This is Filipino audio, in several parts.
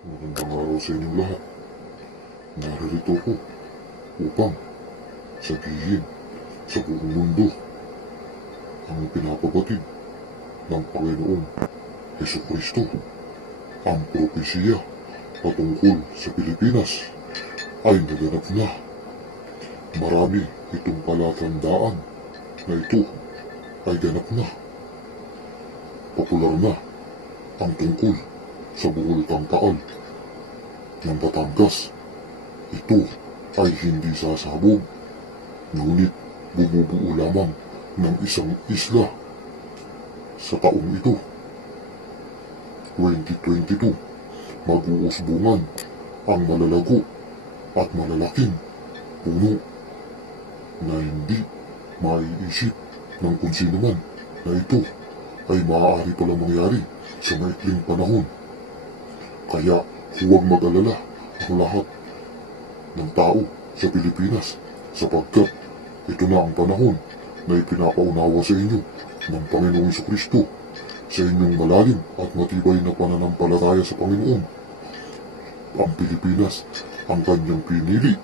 Magandang araw sa inyong lahat. Naririto ko upang sabihin sa buong mundo ang pinapabatid ng Panginoong Hesukristo. Ang propesiya patungkol sa Pilipinas ay naganap na. Marami itong palatandaan na ito ay ganap na. Popular na ang tungkol sa buhulkang Taal ng Batangas. Ito ay hindi sasabog, ngunit bumubuo lamang ng isang isla sa taong ito. 2022, mag-uusbungan ang malalago at malalaking puno na hindi maiisip ng kung sino man na ito ay maaari palang mangyari sa maikling panahon. Kaya huwag mag-alala ang lahat ng tao sa Pilipinas, sapagkat ito na ang panahon na ipinapaunawa sa inyo ng Panginoong Hesukristo sa inyong malalim at matibay na pananampalataya sa Panginoon. Ang Pilipinas ang kanyang pinili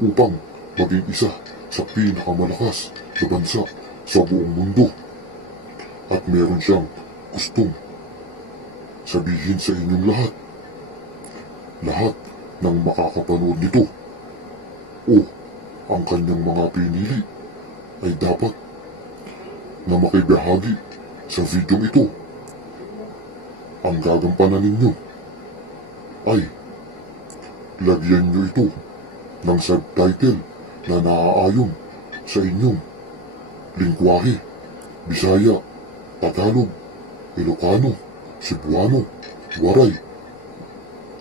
upang maging isa sa pinakamalakas na bansa sa buong mundo. At meron siyang gustong sabihin sa inyong lahat. Lahat ng makakapanood nito o ang kanyang mga pinili ay dapat na makibahagi sa video ito. Ang gagampanan ninyo ay lagyan nyo ito ng subtitle na naaayon sa inyong lingwahe: Bisaya, Tagalog, Ilocano, Cebuano, Waray,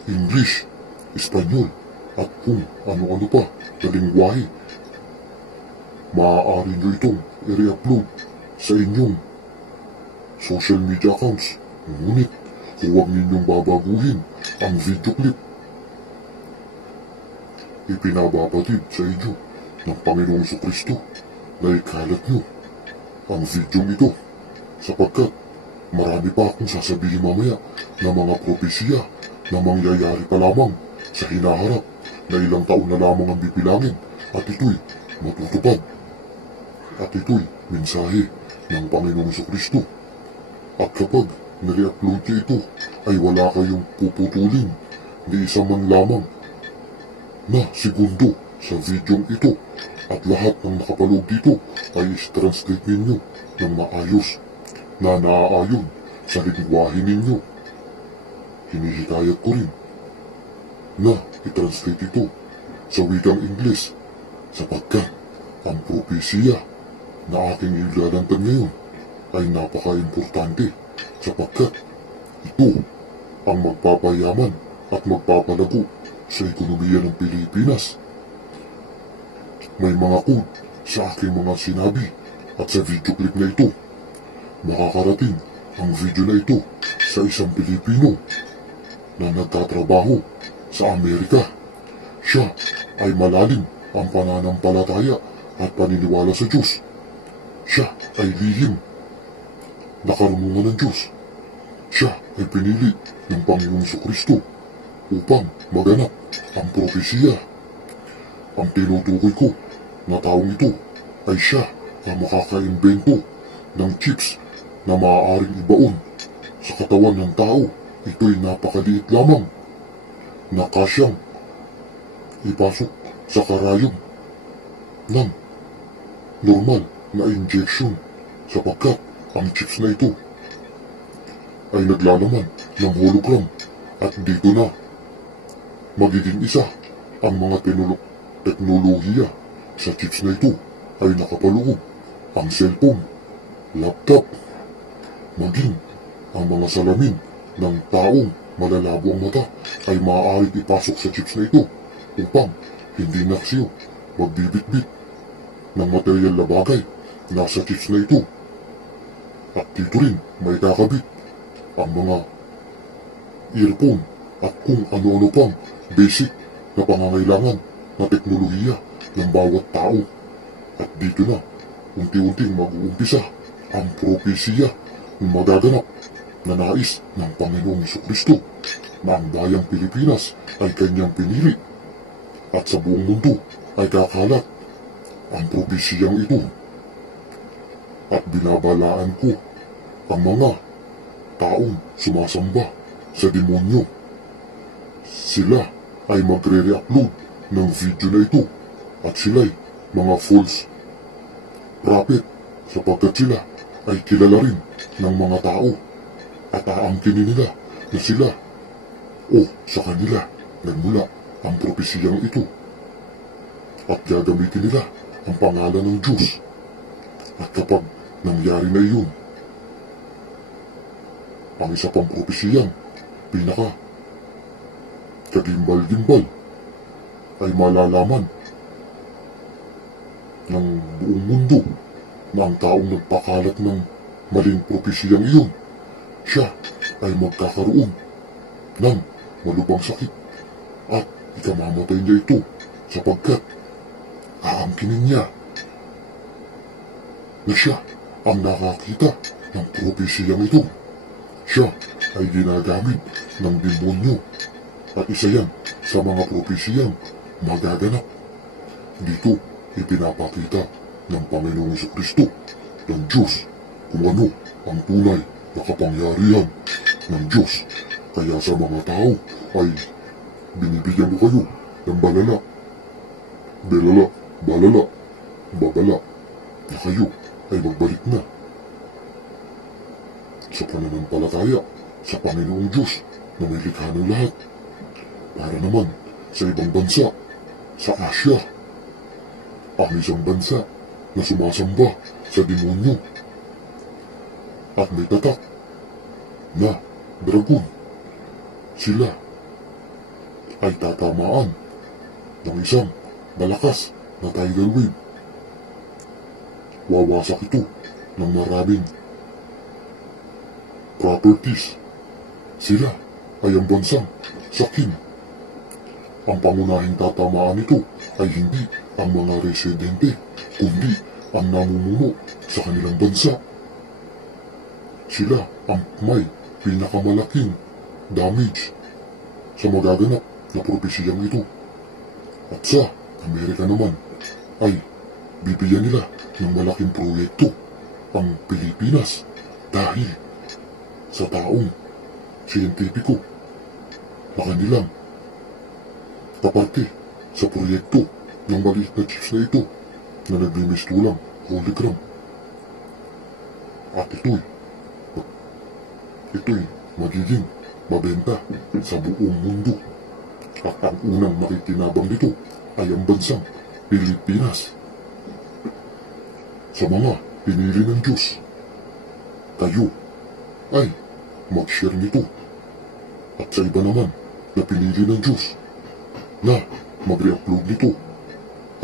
English, Espanyol, at kung ano-ano pa na lingwahe. Maaari nyo itong i-re-upload sa inyong social media accounts, ngunit huwag ninyong babaguhin ang video clip. Ipinababatid sa inyo ng Panginoong Hesukristo na ikalat nyo ang video ito, sapagkat marami pa akong sasabihin mamaya na mga propesiya na mangyayari pa lamang sa hinaharap na ilang taon na lamang ang bibilangin, at ito'y matutupad. At ito'y mensahe ng Panginoong Hesukristo. At kapag nire-upload niyo ito, ay wala kayong puputulin ni isa man lamang na segundo sa video ito, at lahat ng nakapaloob dito ay i-translate ninyo ng maayos na naaayon sa lingwahe ninyo. Hinihikayat ko rin na i-translate ito sa wikang Ingles, sapagkat ang propesiya na aking ilalantad ngayon ay napaka-importante, sapagkat ito ang magpapayaman at magpapalago sa ekonomiya ng Pilipinas. May mga code sa aking mga sinabi at sa video clip na ito. Makakarating ang video na ito sa isang Pilipino na nagtatrabaho sa Amerika. Siya ay malalim ang pananampalataya at paniniwala sa Diyos. Siya ay lihim na karunungan ng Diyos. Siya ay pinili ng Panginoong Hesukristo upang maganap ang propesiya. Ang tinutukoy ko na taong ito ay siya ang makakaimbento ng chips na maaaring ibaon sa katawan ng tao. Ito'y napakaliit lamang na kasyang ipasok sa karayom ng normal na injection, sapagkat ang chips na ito ay naglalaman ng hologram, at dito na magiging isa ang mga teknolohiya sa chips na ito ay nakapaloob ang cellphone, laptop, maging ang mga salamin ng taong malalabo ang mata ay maaaring ipasok sa chips na ito upang hindi na siyo magbibitbit ng material na bagay nasa chips na ito. At dito rin may kakabit ang mga earphone at kung ano-ano pang basic na pangangailangan na teknolohiya ng bawat tao. At dito na unti-unting mag-uumpisa ang propesiya ng magaganap na nais ng Panginoong Hesukristo. na ang bayang Pilipinas ay kanyang pinili at sa buong mundo ay kakalat ang propesiyang ito. At binabalaan ko ang mga taong sumasamba sa demonyo. Sila ay magre-re-upload ng video na ito at sila'y mga false prophet sapagkat sila ay kilala rin ng mga tao at aangkinin nila na sila o sa kanila nagmula ang propesiyang ito at gagamitin nila ang pangalan ng Diyos. At kapag nangyari na iyon, ang isa pang propesiyang pinaka kagimbal-gimbal ay malalaman ng buong mundo na ang taong nagpakalat ng maling propesiyang iyon, siya ay magkakaroon ng malubhang sakit at ikamamatay niya ito sapagkat aangkinin niya na siya ang nakakita ng propesiyang ito. Siya ay ginagamit ng demonyo at isa yan sa mga propesiyang magaganap. Dito ipinapakita ng Panginoong Jesucristo ng Diyos kung ano ang tunay na kapangyarihan ng Diyos. Kaya sa mga tao ay binibigyan ko kayo ng balala, babala na kayo ay magbalik na sa pananampalataya sa Panginoong Diyos na may likha ng lahat. Para naman sa ibang bansa, sa Asia, ang isang bansa na sumasamba sa demonyo at may tatak na dragon, sila ay tatamaan ng isang malakas na tidal wave. Wawasak ito ng maraming properties. Sila ay ang bansang sakin. Ang pangunahing tatamaan nito ay hindi ang mga residente, kundi ang namumuno sa kanilang bansa. Sila ang may pinakamalaking damage sa magaganap na propesiyang ito. At sa Amerika naman ay bibigyan nila ng malaking proyekto ang Pilipinas dahil sa taong siyentipiko na kanilang kaparte sa proyekto ng maliit na chips na ito na naglimistulang hologram. At ito'y magiging mabenta sa buong mundo. At ang unang makikinabang nito ay ang bansang Pilipinas. Sa mga pinili ng Diyos, kayo ay mag-share nito. At sa iba naman na pinili ng Diyos na mag-re-upload nito,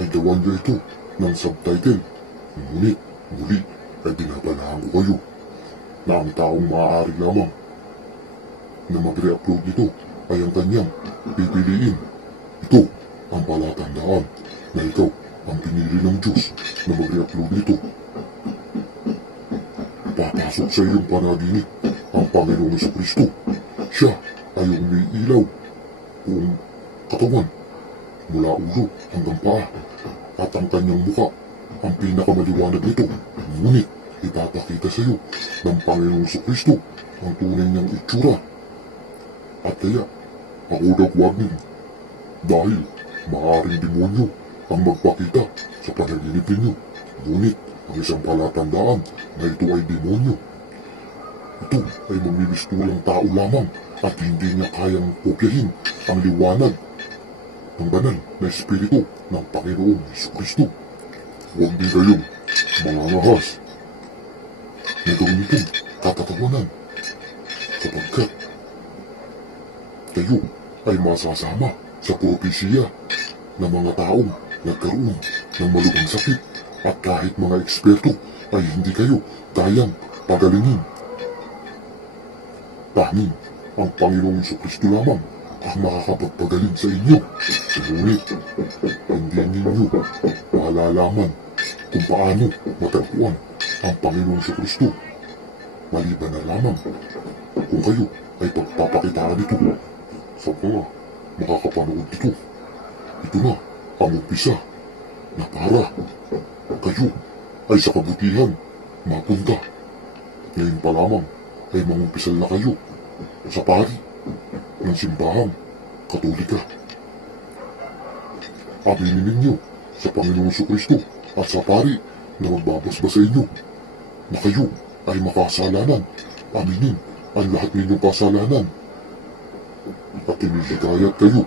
ay gawan niyo ito ng subtitle. Ngunit muli ay binabalaan ko kayo na ang taong maaari lamang na mag-re-upload nito ay ang kanyang pipiliin. Ito ang palatandaan na ikaw ang pinili ng Diyos na mag-re-upload nito. Papasok sa iyong panaginip ang Panginoong Jesucristo. Siya ay umiilaw buong katawan mula ulo hanggang paa at ang kanyang muka ang pinakamaliwanag nito. Ngunit ipapakita sa iyo ng Panginoong Jesucristo ang tunay niyang itsura. At kaya ako nagwarning dahil maaaring demonyo ang magpakita sa panaginip ninyo. Ngunit ang isang palatandaan na ito ay demonyo. Ito ay mamimistulang tao lamang at hindi niya kayang kopyahin ang liwanag ng banal na espiritu ng Panginoong Jesucristo. Huwag din kayong mangangahas na gawin itong katatawanan sapagkat kayo ay masasama sa propesiya ng mga taong nagkaroon ng malubhang sakit at kahit mga eksperto ay hindi kayo kayang pagalingin. Tanging ang Panginoong Jesucristo lamang ang makakapagpagaling sa inyo. Ngunit hindi ninyo malalaman kung paano matagpuan ang Panginoong Jesucristo maliban na lamang kung kayo ay pagpapakitaan ito mga makakapanood ito. Ito na ang umpisa na para kayo ay sa kabutihan mapunta. Ngayon pa lamang ay mangumpisal na kayo sa pari ng simbahang Katolika. Aminin ninyo sa Panginoong Kristo at sa pari na magbabasbas sa inyo na kayo ay makasalanan. Aminin ang lahat ninyong kasalanan. At inihikayat kayo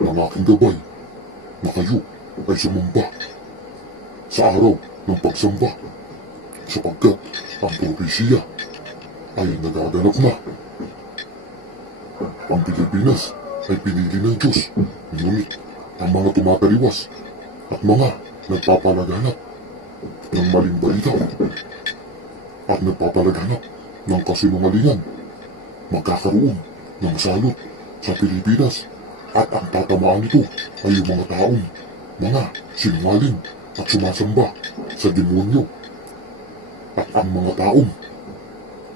ng aking gabay na kayo ay sumamba sa araw ng pagsamba, sapagkat ang propesya ay nagaganap na. Ang Pilipinas ay pinili ng Diyos, ngunit ang mga tumataliwas at mga nagpapalaganap ng maling balita at nagpapalaganap ng kasinungalingan magkakaroon ng salot sa Pilipinas, at ang tatamaan nito ay yung mga taong mga sinungaling at sumasamba sa demonyo, at ang mga taong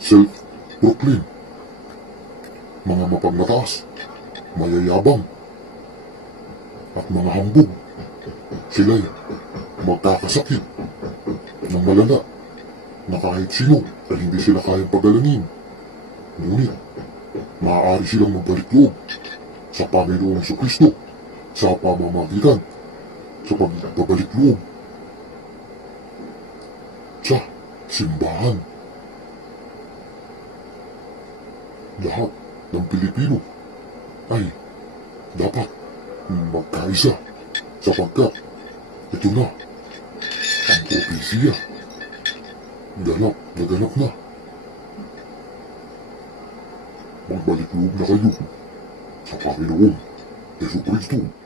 self-proclaim mga mapagmataas, mayayabang at mga hambog. Sila'y magkakasakit ng malala na kahit sino ay hindi sila kayang pagalangin. Ngunit maaari silang magbalik loob sa Panginoong Kristo sa pamamagitan sa pagbabalik loob sa simbahan. Lahat ng Pilipino ay dapat magkaisa, sapagkat ito na ang propesya. Ganap na ganap na. Magbalik loob na kayo sa Panginoong Kristo.